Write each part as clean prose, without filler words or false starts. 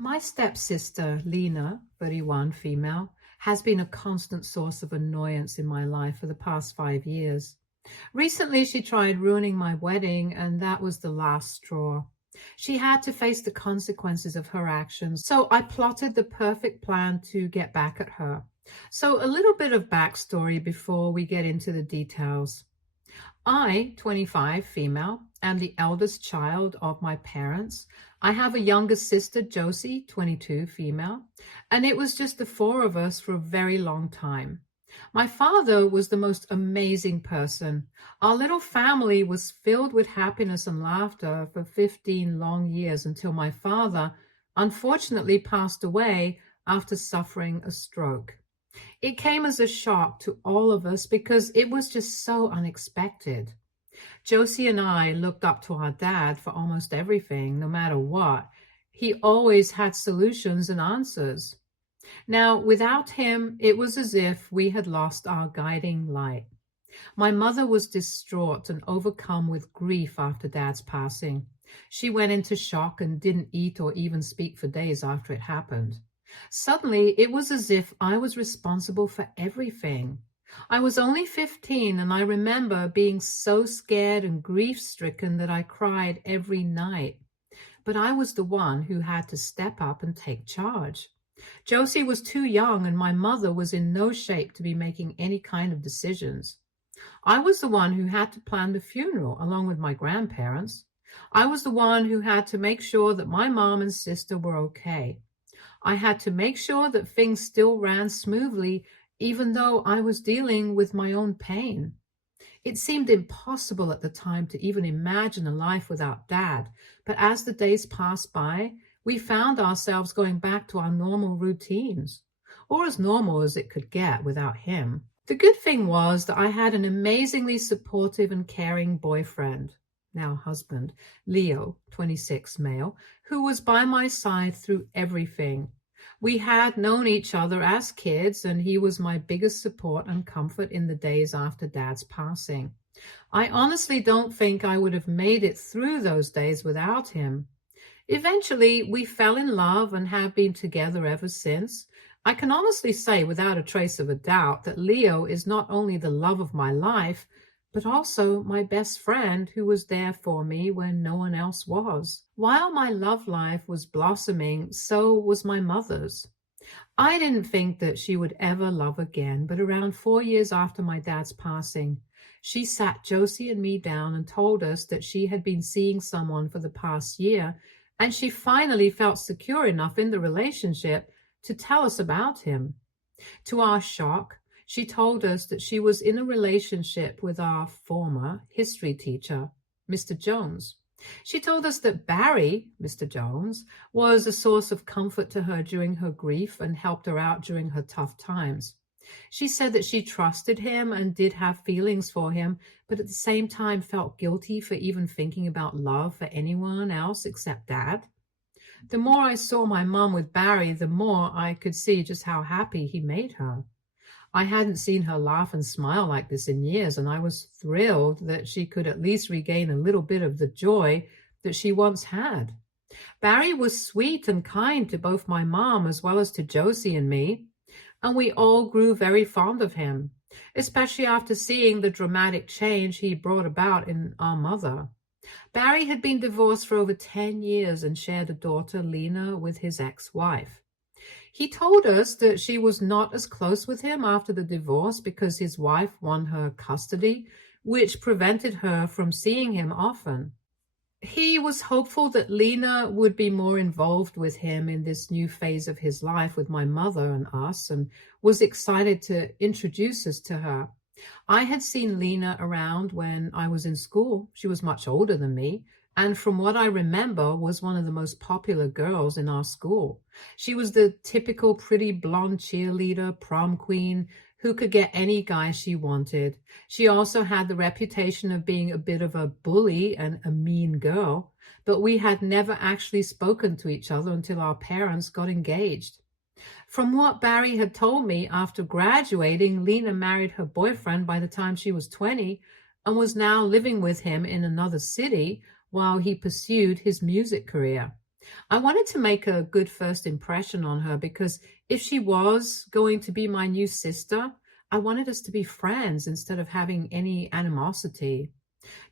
My stepsister, Lena, 31, female, has been a constant source of annoyance in my life for the past 5 years. Recently, she tried ruining my wedding, and that was the last straw. She had to face the consequences of her actions, so I plotted the perfect plan to get back at her. So, a little bit of backstory before we get into the details. I, 25, female, am the eldest child of my parents. I have a younger sister, Josie, 22, female, and it was just the four of us for a very long time. My father was the most amazing person. Our little family was filled with happiness and laughter for 15 long years until my father unfortunately passed away after suffering a stroke. It came as a shock to all of us because it was just so unexpected. Josie and I looked up to our dad for almost everything, no matter what. He always had solutions and answers. Now, without him, it was as if we had lost our guiding light. My mother was distraught and overcome with grief after Dad's passing. She went into shock and didn't eat or even speak for days after it happened. Suddenly, it was as if I was responsible for everything. I was only 15, and I remember being so scared and grief-stricken that I cried every night. But I was the one who had to step up and take charge. Josie was too young, and my mother was in no shape to be making any kind of decisions. I was the one who had to plan the funeral along with my grandparents. I was the one who had to make sure that my mom and sister were okay. I had to make sure that things still ran smoothly, even though I was dealing with my own pain. It seemed impossible at the time to even imagine a life without Dad, but as the days passed by, we found ourselves going back to our normal routines, or as normal as it could get without him. The good thing was that I had an amazingly supportive and caring boyfriend, now husband, Leo, 26, male, who was by my side through everything. We had known each other as kids, and he was my biggest support and comfort in the days after Dad's passing. I honestly don't think I would have made it through those days without him. Eventually, we fell in love and have been together ever since. I can honestly say without a trace of a doubt that Leo is not only the love of my life, but also my best friend who was there for me when no one else was. While my love life was blossoming, so was my mother's. I didn't think that she would ever love again, but around 4 years after my dad's passing, she sat Josie and me down and told us that she had been seeing someone for the past year, and she finally felt secure enough in the relationship to tell us about him. To our shock, she told us that she was in a relationship with our former history teacher, Mr. Jones. She told us that Barry, Mr. Jones, was a source of comfort to her during her grief and helped her out during her tough times. She said that she trusted him and did have feelings for him, but at the same time felt guilty for even thinking about love for anyone else except Dad. The more I saw my mom with Barry, the more I could see just how happy he made her. I hadn't seen her laugh and smile like this in years, and I was thrilled that she could at least regain a little bit of the joy that she once had. Barry was sweet and kind to both my mom as well as to Josie and me, and we all grew very fond of him, especially after seeing the dramatic change he brought about in our mother. Barry had been divorced for over 10 years and shared a daughter, Lena, with his ex-wife. He told us that she was not as close with him after the divorce because his wife won her custody, which prevented her from seeing him often. He was hopeful that Lena would be more involved with him in this new phase of his life with my mother and us, and was excited to introduce us to her. I had seen Lena around when I was in school. She was much older than me, and from what I remember was one of the most popular girls in our school. She was the typical pretty blonde cheerleader, prom queen, who could get any guy she wanted. She also had the reputation of being a bit of a bully and a mean girl, but we had never actually spoken to each other until our parents got engaged. From what Barry had told me, after graduating, Lena married her boyfriend by the time she was 20 and was now living with him in another city while he pursued his music career. I wanted to make a good first impression on her because if she was going to be my new sister, I wanted us to be friends instead of having any animosity.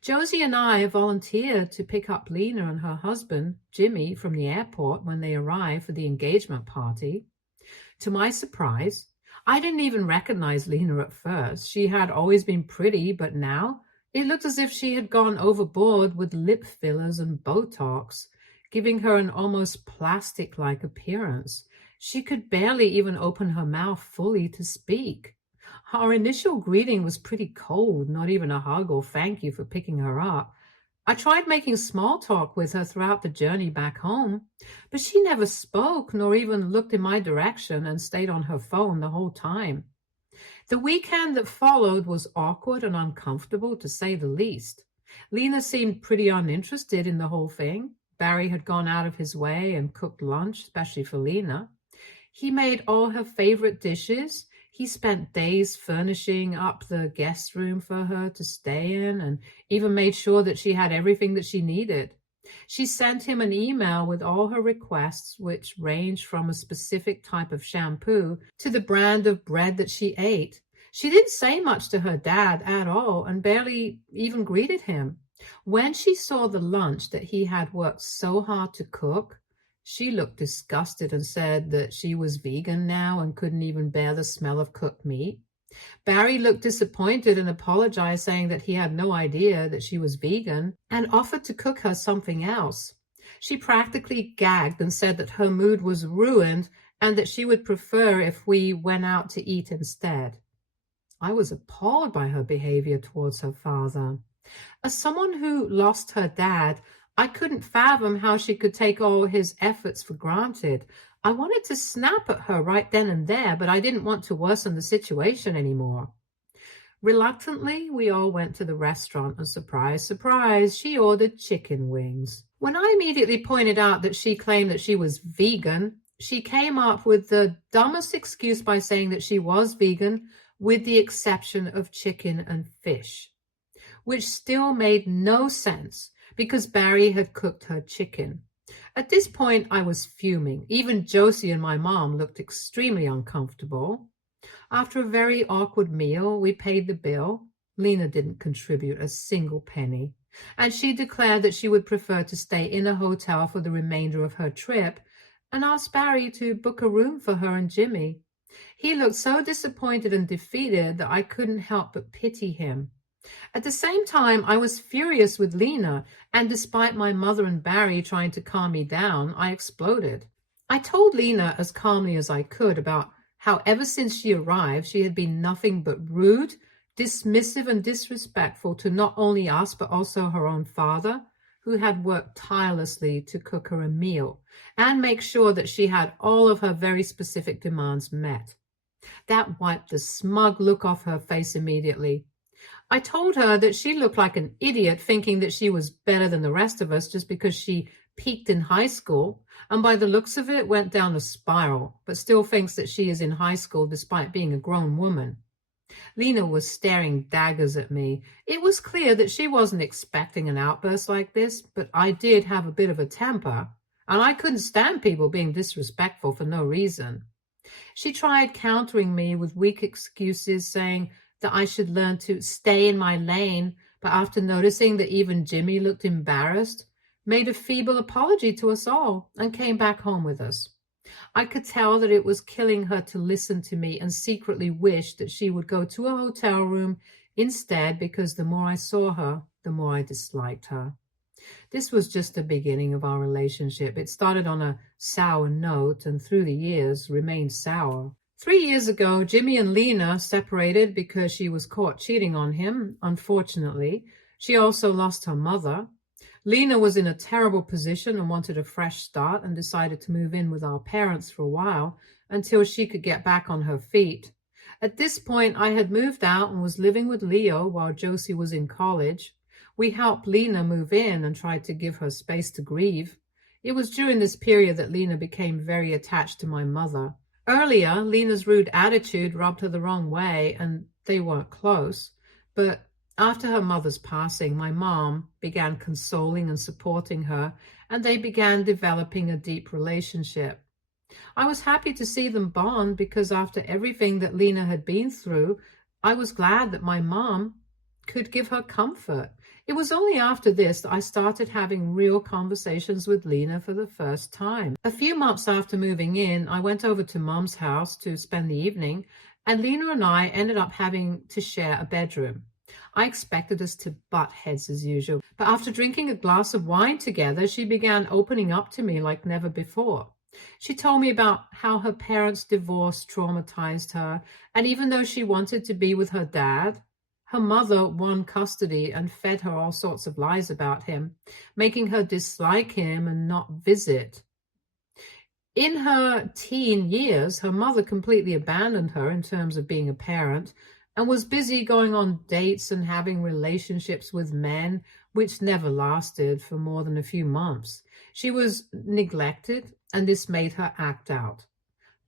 Josie and I volunteered to pick up Lena and her husband, Jimmy, from the airport when they arrived for the engagement party. To my surprise, I didn't even recognize Lena at first. She had always been pretty, but now it looked as if she had gone overboard with lip fillers and Botox, giving her an almost plastic-like appearance. She could barely even open her mouth fully to speak. Our initial greeting was pretty cold, not even a hug or thank you for picking her up. I tried making small talk with her throughout the journey back home, but she never spoke nor even looked in my direction and stayed on her phone the whole time. The weekend that followed was awkward and uncomfortable, to say the least. Lena seemed pretty uninterested in the whole thing. Barry had gone out of his way and cooked lunch, especially for Lena. He made all her favorite dishes. He spent days furnishing up the guest room for her to stay in and even made sure that she had everything that she needed. She sent him an email with all her requests, which ranged from a specific type of shampoo to the brand of bread that she ate. She didn't say much to her dad at all and barely even greeted him. When she saw the lunch that he had worked so hard to cook, she looked disgusted and said that she was vegan now and couldn't even bear the smell of cooked meat. Barry looked disappointed and apologized, saying that he had no idea that she was vegan and offered to cook her something else. She practically gagged and said that her mood was ruined and that she would prefer if we went out to eat instead. I was appalled by her behavior towards her father. As someone who lost her dad, I couldn't fathom how she could take all his efforts for granted. I wanted to snap at her right then and there, but I didn't want to worsen the situation anymore. Reluctantly, we all went to the restaurant, and surprise, surprise, she ordered chicken wings. When I immediately pointed out that she claimed that she was vegan, she came up with the dumbest excuse by saying that she was vegan with the exception of chicken and fish, which still made no sense because Barry had cooked her chicken. At this point, I was fuming. Even Josie and my mom looked extremely uncomfortable. After a very awkward meal, we paid the bill. Lena didn't contribute a single penny, and she declared that she would prefer to stay in a hotel for the remainder of her trip and asked Barry to book a room for her and Jimmy. He looked so disappointed and defeated that I couldn't help but pity him. At the same time, I was furious with Lena, and despite my mother and Barry trying to calm me down, I exploded. I told Lena as calmly as I could about how ever since she arrived, she had been nothing but rude, dismissive, and disrespectful to not only us, but also her own father, who had worked tirelessly to cook her a meal and make sure that she had all of her very specific demands met. That wiped the smug look off her face immediately. I told her that she looked like an idiot thinking that she was better than the rest of us just because she peaked in high school and by the looks of it went down a spiral, but still thinks that she is in high school despite being a grown woman. Lena was staring daggers at me. It was clear that she wasn't expecting an outburst like this, but I did have a bit of a temper, and I couldn't stand people being disrespectful for no reason. She tried countering me with weak excuses, saying that I should learn to stay in my lane, but after noticing that even Jimmy looked embarrassed, made a feeble apology to us all and came back home with us. I could tell that it was killing her to listen to me and secretly wished that she would go to a hotel room instead because the more I saw her, the more I disliked her. This was just the beginning of our relationship. It started on a sour note and through the years remained sour. 3 years ago, Jimmy and Lena separated because she was caught cheating on him, unfortunately. She also lost her mother. Lena was in a terrible position and wanted a fresh start and decided to move in with our parents for a while until she could get back on her feet. At this point, I had moved out and was living with Leo while Josie was in college. We helped Lena move in and tried to give her space to grieve. It was during this period that Lena became very attached to my mother. Earlier, Lena's rude attitude rubbed her the wrong way and they weren't close. But After her mother's passing, my mom began consoling and supporting her, and they began developing a deep relationship. I was happy to see them bond because after everything that Lena had been through, I was glad that my mom could give her comfort. It was only after this that I started having real conversations with Lena for the first time. A few months after moving in, I went over to Mom's house to spend the evening, and Lena and I ended up having to share a bedroom. I expected us to butt heads as usual, but after drinking a glass of wine together, she began opening up to me like never before. She told me about how her parents' divorce traumatized her, and even though she wanted to be with her dad, her mother won custody and fed her all sorts of lies about him, making her dislike him and not visit. In her teen years, her mother completely abandoned her in terms of being a parent and was busy going on dates and having relationships with men, which never lasted for more than a few months. She was neglected, and this made her act out.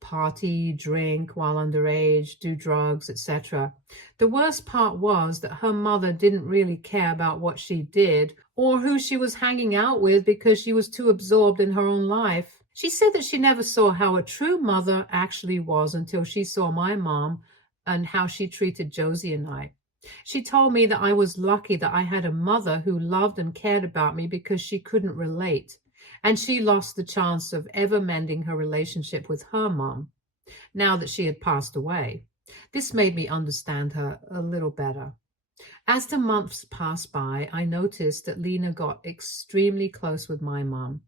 Party, drink while underage, do drugs, etc. The worst part was that her mother didn't really care about what she did or who she was hanging out with because she was too absorbed in her own life. She said that she never saw how a true mother actually was until she saw my mom and how she treated Josie and I. She told me that I was lucky that I had a mother who loved and cared about me because she couldn't relate, and she lost the chance of ever mending her relationship with her mom now that she had passed away. This made me understand her a little better. As the months passed by, I noticed that Lena got extremely close with my mom.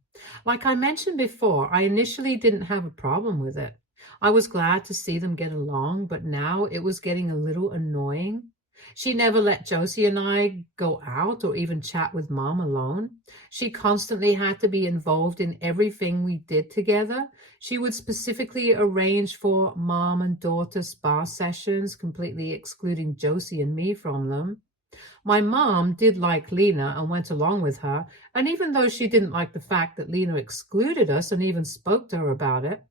Like I mentioned before, I initially didn't have a problem with it. I was glad to see them get along, but now it was getting a little annoying. She never let Josie and I go out or even chat with Mom alone. She constantly had to be involved in everything we did together. She would specifically arrange for Mom and daughter spa sessions, completely excluding Josie and me from them. My mom did like Lena and went along with her, and even though she didn't like the fact that Lena excluded us and even spoke to her about it,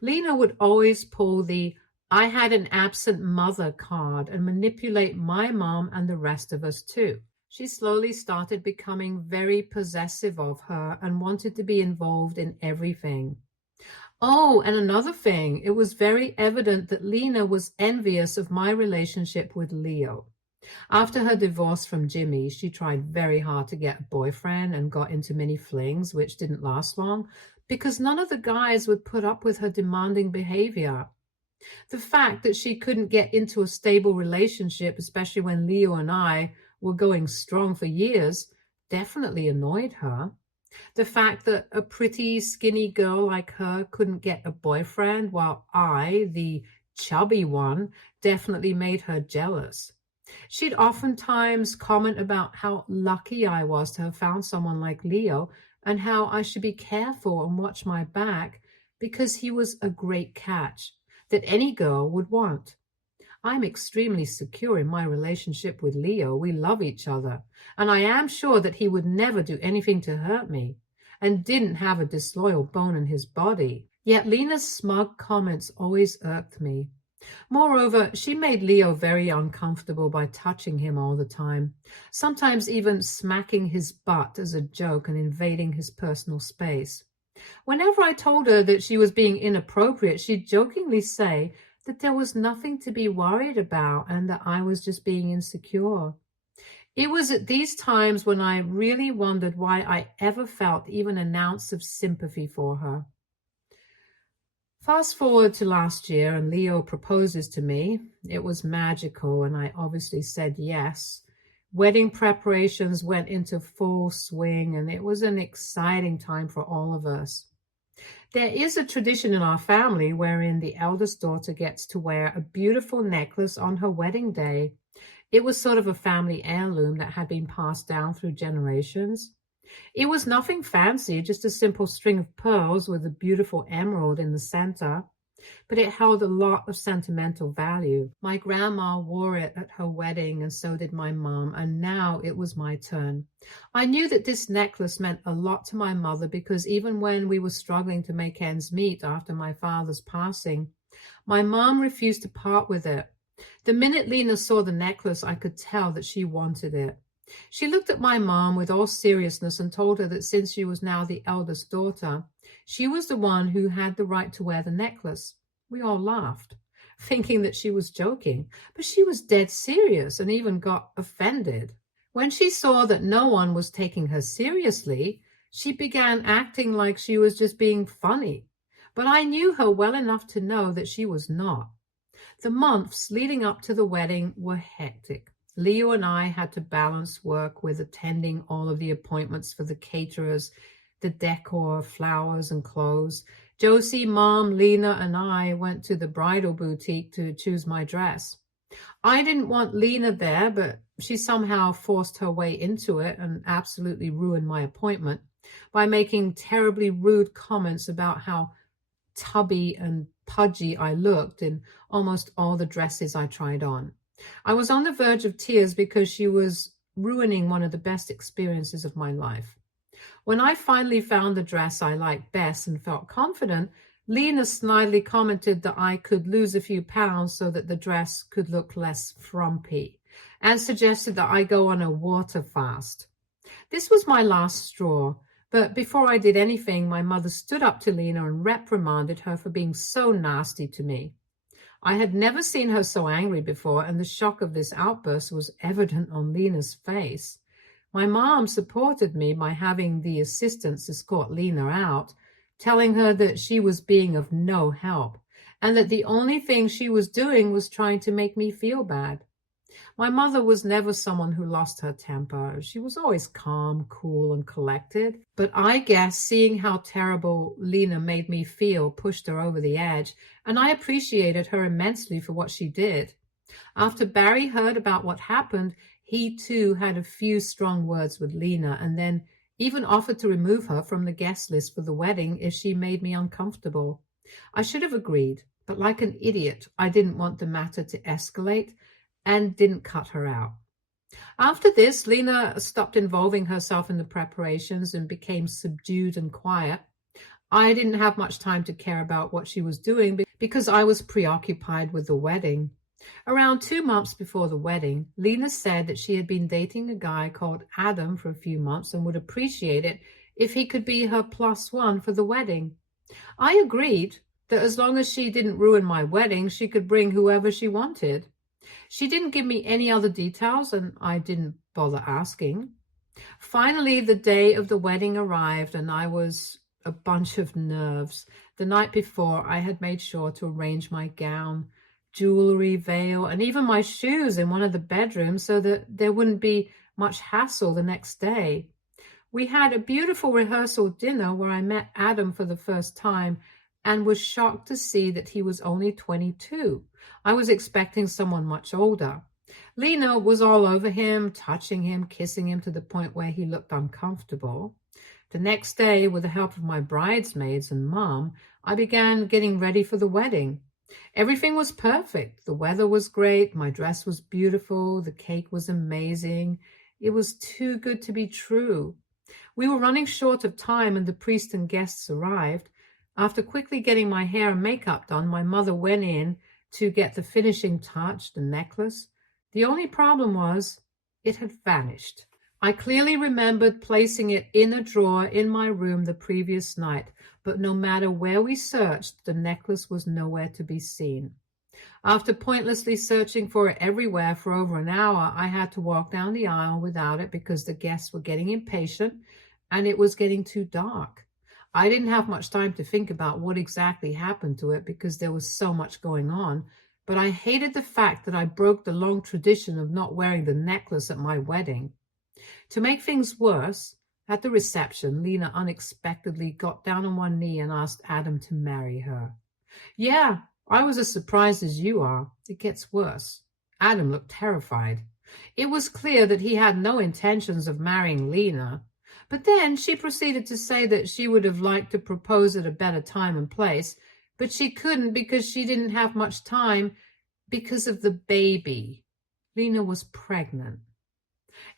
Lena would always pull the "I had an absent mother" card and manipulate my mom and the rest of us too. She slowly started becoming very possessive of her and wanted to be involved in everything. Oh, and another thing, it was very evident that Lena was envious of my relationship with Leo. After her divorce from Jimmy, she tried very hard to get a boyfriend and got into many flings, which didn't last long, because none of the guys would put up with her demanding behavior. The fact that she couldn't get into a stable relationship, especially when Leo and I were going strong for years, definitely annoyed her. The fact that a pretty, skinny girl like her couldn't get a boyfriend while I, the chubby one, definitely made her jealous. She'd oftentimes comment about how lucky I was to have found someone like Leo and how I should be careful and watch my back because he was a great catch that any girl would want. I'm extremely secure in my relationship with Leo. We love each other, and I am sure that he would never do anything to hurt me and didn't have a disloyal bone in his body. Yet Lena's smug comments always irked me. Moreover, she made Leo very uncomfortable by touching him all the time, sometimes even smacking his butt as a joke and invading his personal space. Whenever I told her that she was being inappropriate, she'd jokingly say that there was nothing to be worried about and that I was just being insecure. It was at these times when I really wondered why I ever felt even an ounce of sympathy for her. Fast forward to last year and Leo proposes to me. It was magical and I obviously said yes. Wedding preparations went into full swing and it was an exciting time for all of us. There is a tradition in our family wherein the eldest daughter gets to wear a beautiful necklace on her wedding day. It was sort of a family heirloom that had been passed down through generations. It was nothing fancy, just a simple string of pearls with a beautiful emerald in the center, but it held a lot of sentimental value. My grandma wore it at her wedding, and so did my mom, and now it was my turn. I knew that this necklace meant a lot to my mother because even when we were struggling to make ends meet after my father's passing, my mom refused to part with it. The minute Lena saw the necklace, I could tell that she wanted it. She looked at my mom with all seriousness and told her that since she was now the eldest daughter, she was the one who had the right to wear the necklace. We all laughed, thinking that she was joking, but she was dead serious and even got offended. When she saw that no one was taking her seriously, she began acting like she was just being funny. But I knew her well enough to know that she was not. The months leading up to the wedding were hectic. Leo and I had to balance work with attending all of the appointments for the caterers, the decor, flowers, and clothes. Josie, Mom, Lena, and I went to the bridal boutique to choose my dress. I didn't want Lena there, but she somehow forced her way into it and absolutely ruined my appointment by making terribly rude comments about how tubby and pudgy I looked in almost all the dresses I tried on. I was on the verge of tears because she was ruining one of the best experiences of my life. When I finally found the dress I liked best and felt confident, Lena snidely commented that I could lose a few pounds so that the dress could look less frumpy, and suggested that I go on a water fast. This was my last straw, but before I did anything, my mother stood up to Lena and reprimanded her for being so nasty to me. I had never seen her so angry before, and the shock of this outburst was evident on Lena's face. My mom supported me by having the assistants escort Lena out, telling her that she was being of no help, and that the only thing she was doing was trying to make me feel bad. My mother was never someone who lost her temper. She was always calm, cool, and collected. But I guess seeing how terrible Lena made me feel pushed her over the edge, and I appreciated her immensely for what she did. After Barry heard about what happened, he too had a few strong words with Lena, and then even offered to remove her from the guest list for the wedding if she made me uncomfortable. I should have agreed, but like an idiot, I didn't want the matter to escalate and didn't cut her out. After this, Lena stopped involving herself in the preparations and became subdued and quiet. I didn't have much time to care about what she was doing because I was preoccupied with the wedding. Around 2 months before the wedding, Lena said that she had been dating a guy called Adam for a few months and would appreciate it if he could be her +1 for the wedding. I agreed that as long as she didn't ruin my wedding, she could bring whoever she wanted. She didn't give me any other details, and I didn't bother asking. Finally, the day of the wedding arrived, and I was a bunch of nerves. The night before, I had made sure to arrange my gown, jewelry, veil, and even my shoes in one of the bedrooms so that there wouldn't be much hassle the next day. We had a beautiful rehearsal dinner where I met Adam for the first time and was shocked to see that he was only 22. I was expecting someone much older. Lena was all over him, touching him, kissing him to the point where he looked uncomfortable. The next day, with the help of my bridesmaids and Mom, I began getting ready for the wedding. Everything was perfect. The weather was great. My dress was beautiful. The cake was amazing. It was too good to be true. We were running short of time, and the priest and guests arrived. After quickly getting my hair and makeup done, my mother went in to get the finishing touch, the necklace. The only problem was it had vanished. I clearly remembered placing it in a drawer in my room the previous night, but no matter where we searched, the necklace was nowhere to be seen. After pointlessly searching for it everywhere for over an hour, I had to walk down the aisle without it because the guests were getting impatient and it was getting too dark. I didn't have much time to think about what exactly happened to it because there was so much going on, but I hated the fact that I broke the long tradition of not wearing the necklace at my wedding. To make things worse, at the reception, Lena unexpectedly got down on one knee and asked Adam to marry her. Yeah, I was as surprised as you are. It gets worse. Adam looked terrified. It was clear that he had no intentions of marrying Lena. But then she proceeded to say that she would have liked to propose at a better time and place, but she couldn't because she didn't have much time because of the baby. Lena was pregnant.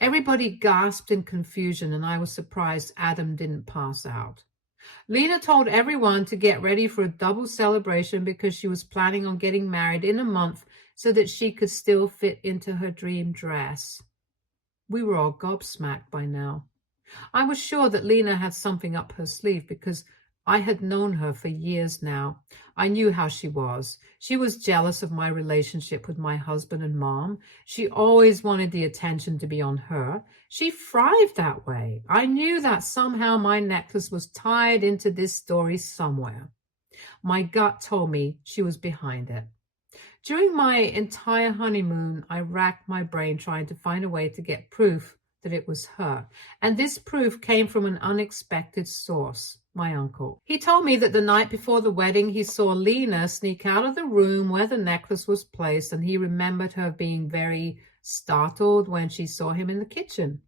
Everybody gasped in confusion, and I was surprised Adam didn't pass out. Lena told everyone to get ready for a double celebration because she was planning on getting married in a month so that she could still fit into her dream dress. We were all gobsmacked by now. I was sure that Lena had something up her sleeve because I had known her for years now. I knew how she was. She was jealous of my relationship with my husband and mom. She always wanted the attention to be on her. She thrived that way. I knew that somehow my necklace was tied into this story somewhere. My gut told me she was behind it. During my entire honeymoon, I racked my brain trying to find a way to get proof that it was her. And this proof came from an unexpected source, my uncle. He told me that the night before the wedding, he saw Lena sneak out of the room where the necklace was placed, and he remembered her being very startled when she saw him in the kitchen.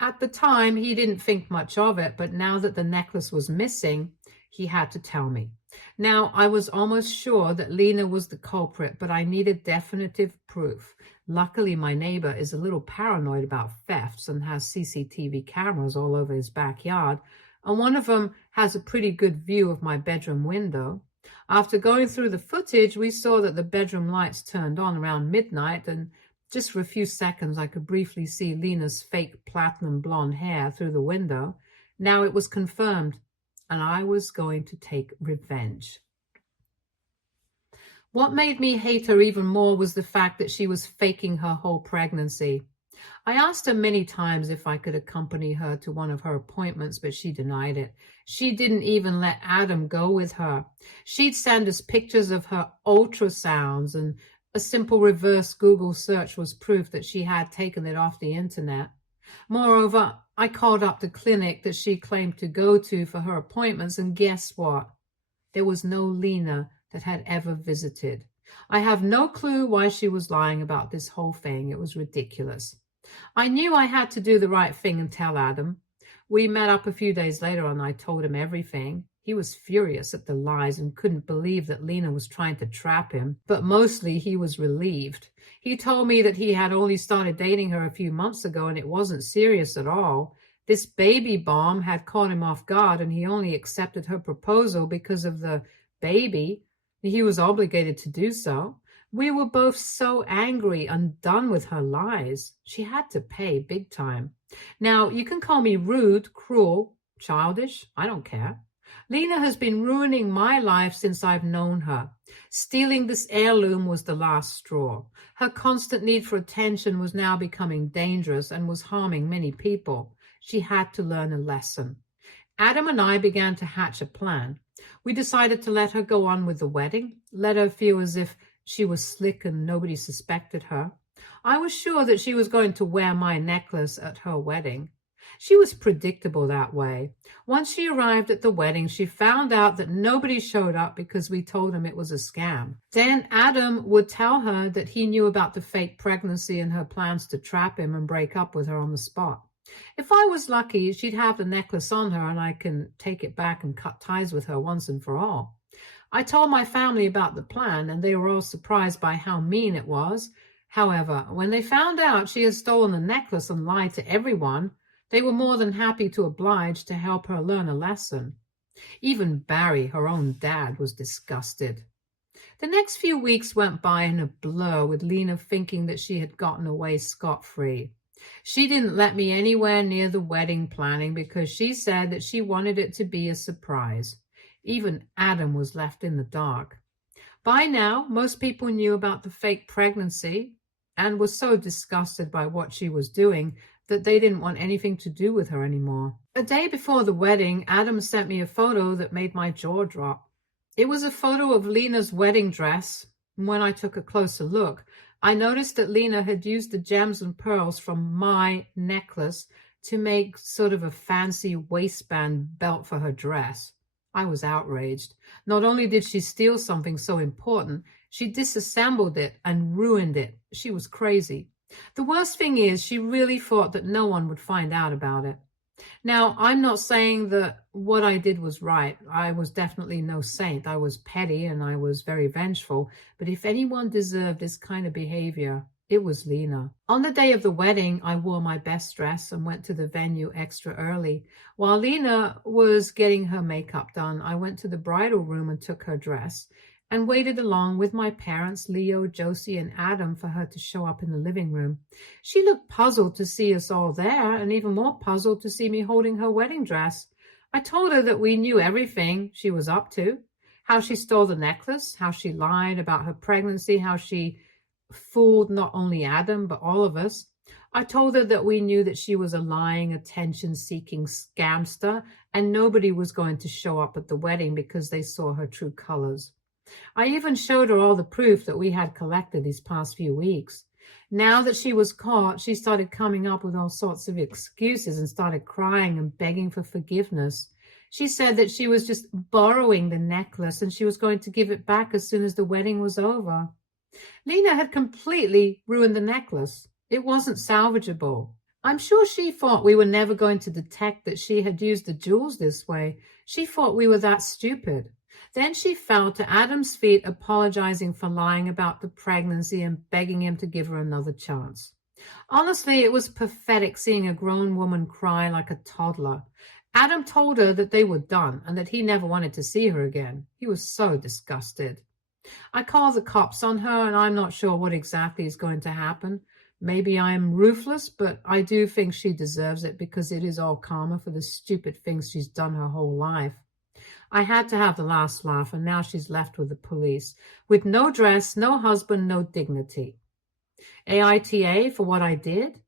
At the time, he didn't think much of it, but now that the necklace was missing, he had to tell me. Now, I was almost sure that Lena was the culprit, but I needed definitive proof. Luckily, my neighbor is a little paranoid about thefts and has CCTV cameras all over his backyard, and one of them has a pretty good view of my bedroom window. After going through the footage, we saw that the bedroom lights turned on around midnight, and just for a few seconds I could briefly see Lena's fake platinum blonde hair through the window. Now it was confirmed, and I was going to take revenge. What made me hate her even more was the fact that she was faking her whole pregnancy. I asked her many times if I could accompany her to one of her appointments, but she denied it. She didn't even let Adam go with her. She'd send us pictures of her ultrasounds, and a simple reverse Google search was proof that she had taken it off the internet. Moreover, I called up the clinic that she claimed to go to for her appointments, and guess what? There was no Lena that had ever visited. I have no clue why she was lying about this whole thing. It was ridiculous. I knew I had to do the right thing and tell Adam. We met up a few days later and I told him everything. He was furious at the lies and couldn't believe that Lena was trying to trap him, but mostly he was relieved. He told me that he had only started dating her a few months ago and it wasn't serious at all. This baby bomb had caught him off guard and he only accepted her proposal because of the baby. He was obligated to do so. We were both so angry and done with her lies. She had to pay big time. Now, you can call me rude, cruel, childish. I don't care. Lena has been ruining my life since I've known her. Stealing this heirloom was the last straw. Her constant need for attention was now becoming dangerous and was harming many people. She had to learn a lesson. Adam and I began to hatch a plan. We decided to let her go on with the wedding, let her feel as if she was slick and nobody suspected her. I was sure that she was going to wear my necklace at her wedding. She was predictable that way. Once she arrived at the wedding, she found out that nobody showed up because we told him it was a scam. Then Adam would tell her that he knew about the fake pregnancy and her plans to trap him and break up with her on the spot. If I was lucky, she'd have the necklace on her and I can take it back and cut ties with her once and for all. I told my family about the plan and they were all surprised by how mean it was. However, when they found out she had stolen the necklace and lied to everyone, they were more than happy to oblige to help her learn a lesson. Even Barry, her own dad, was disgusted. The next few weeks went by in a blur with Lena thinking that she had gotten away scot-free. She didn't let me anywhere near the wedding planning because she said that she wanted it to be a surprise. Even Adam was left in the dark. By now, most people knew about the fake pregnancy and were so disgusted by what she was doing that they didn't want anything to do with her anymore. A day before the wedding, Adam sent me a photo that made my jaw drop. It was a photo of Lena's wedding dress. When I took a closer look, I noticed that Lena had used the gems and pearls from my necklace to make sort of a fancy waistband belt for her dress. I was outraged. Not only did she steal something so important, she disassembled it and ruined it. She was crazy. The worst thing is, she really thought that no one would find out about it. Now, I'm not saying that what I did was right. I was definitely no saint. I was petty and I was very vengeful. But if anyone deserved this kind of behavior, It was Lena. On the day of the wedding, I wore my best dress and went to the venue extra early. While Lena was getting her makeup done, I went to the bridal room and took her dress and waited along with my parents, Leo, Josie, and Adam, for her to show up in the living room. She looked puzzled to see us all there and even more puzzled to see me holding her wedding dress. I told her that we knew everything she was up to, how she stole the necklace, how she lied about her pregnancy, how she fooled not only Adam, but all of us. I told her that we knew that she was a lying, attention-seeking scamster, and nobody was going to show up at the wedding because they saw her true colors. I even showed her all the proof that we had collected these past few weeks. Now that she was caught, she started coming up with all sorts of excuses and started crying and begging for forgiveness. She said that she was just borrowing the necklace and she was going to give it back as soon as the wedding was over. Lena had completely ruined the necklace. It wasn't salvageable. I'm sure she thought we were never going to detect that she had used the jewels this way. She thought we were that stupid. Then she fell to Adam's feet, apologizing for lying about the pregnancy and begging him to give her another chance. Honestly, it was pathetic seeing a grown woman cry like a toddler. Adam told her that they were done and that he never wanted to see her again. He was so disgusted. I called the cops on her, and I'm not sure what exactly is going to happen. Maybe I'm ruthless, but I do think she deserves it because it is all karma for the stupid things she's done her whole life. I had to have the last laugh, and now she's left with the police, with no dress, no husband, no dignity. AITA for what I did?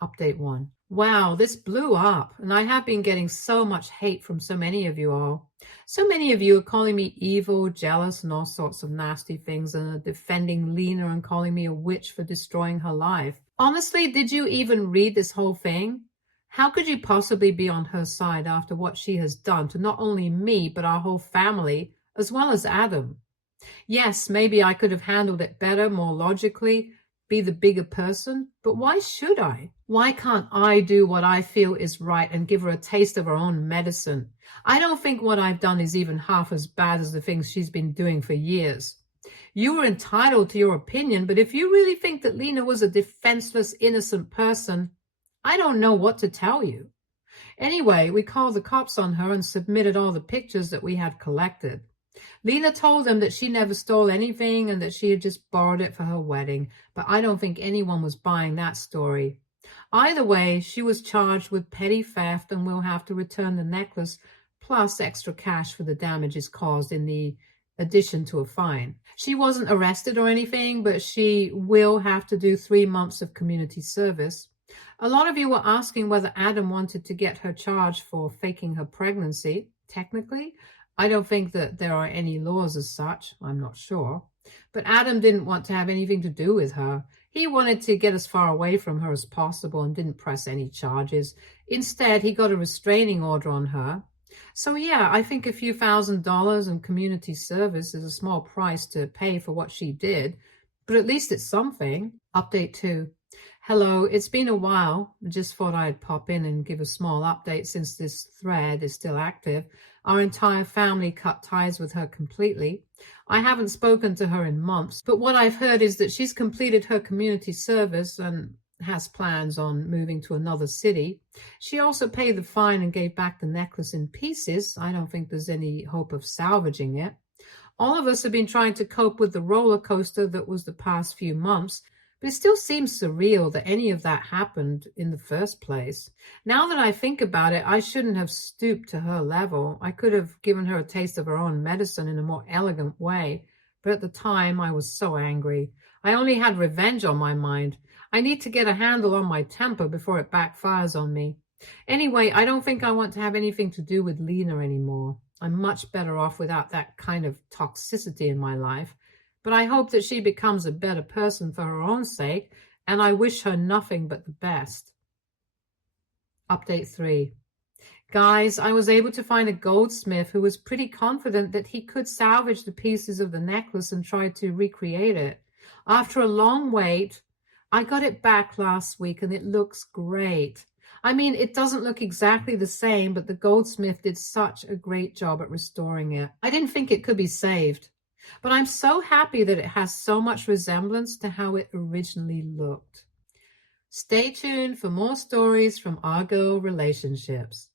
Update 1. Wow, this blew up, and I have been getting so much hate from so many of you all. So many of you are calling me evil, jealous, and all sorts of nasty things, and are defending Lena and calling me a witch for destroying her life. Honestly, did you even read this whole thing? How could you possibly be on her side after what she has done to not only me, but our whole family, as well as Adam? Yes, maybe I could have handled it better, more logically, be the bigger person, but why should I? Why can't I do what I feel is right and give her a taste of her own medicine? I don't think what I've done is even half as bad as the things she's been doing for years. You are entitled to your opinion, but if you really think that Lena was a defenseless, innocent person, I don't know what to tell you. Anyway, we called the cops on her and submitted all the pictures that we had collected. Lena told them that she never stole anything and that she had just borrowed it for her wedding, but I don't think anyone was buying that story. Either way, she was charged with petty theft and will have to return the necklace plus extra cash for the damages caused in the addition to a fine. She wasn't arrested or anything, but she will have to do 3 months of community service. A lot of you were asking whether Adam wanted to get her charged for faking her pregnancy. Technically, I don't think that there are any laws as such. I'm not sure. But Adam didn't want to have anything to do with her. He wanted to get as far away from her as possible and didn't press any charges. Instead, he got a restraining order on her. So yeah, I think a few $1,000s in community service is a small price to pay for what she did, but at least it's something. Update 2. Hello, it's been a while. I just thought I'd pop in and give a small update since this thread is still active. Our entire family cut ties with her completely. I haven't spoken to her in months, but what I've heard is that she's completed her community service and has plans on moving to another city. She also paid the fine and gave back the necklace in pieces. I don't think there's any hope of salvaging it. All of us have been trying to cope with the roller coaster that was the past few months, but it still seems surreal that any of that happened in the first place. Now that I think about it, I shouldn't have stooped to her level. I could have given her a taste of her own medicine in a more elegant way, but at the time I was so angry. I only had revenge on my mind. I need to get a handle on my temper before it backfires on me. Anyway, I don't think I want to have anything to do with Lena anymore. I'm much better off without that kind of toxicity in my life. But I hope that she becomes a better person for her own sake, and I wish her nothing but the best. Update 3. Guys, I was able to find a goldsmith who was pretty confident that he could salvage the pieces of the necklace and try to recreate it. After a long wait, I got it back last week and it looks great. I mean, it doesn't look exactly the same, but the goldsmith did such a great job at restoring it. I didn't think it could be saved. But I'm so happy that it has so much resemblance to how it originally looked. Stay tuned for more stories from our girl relationships.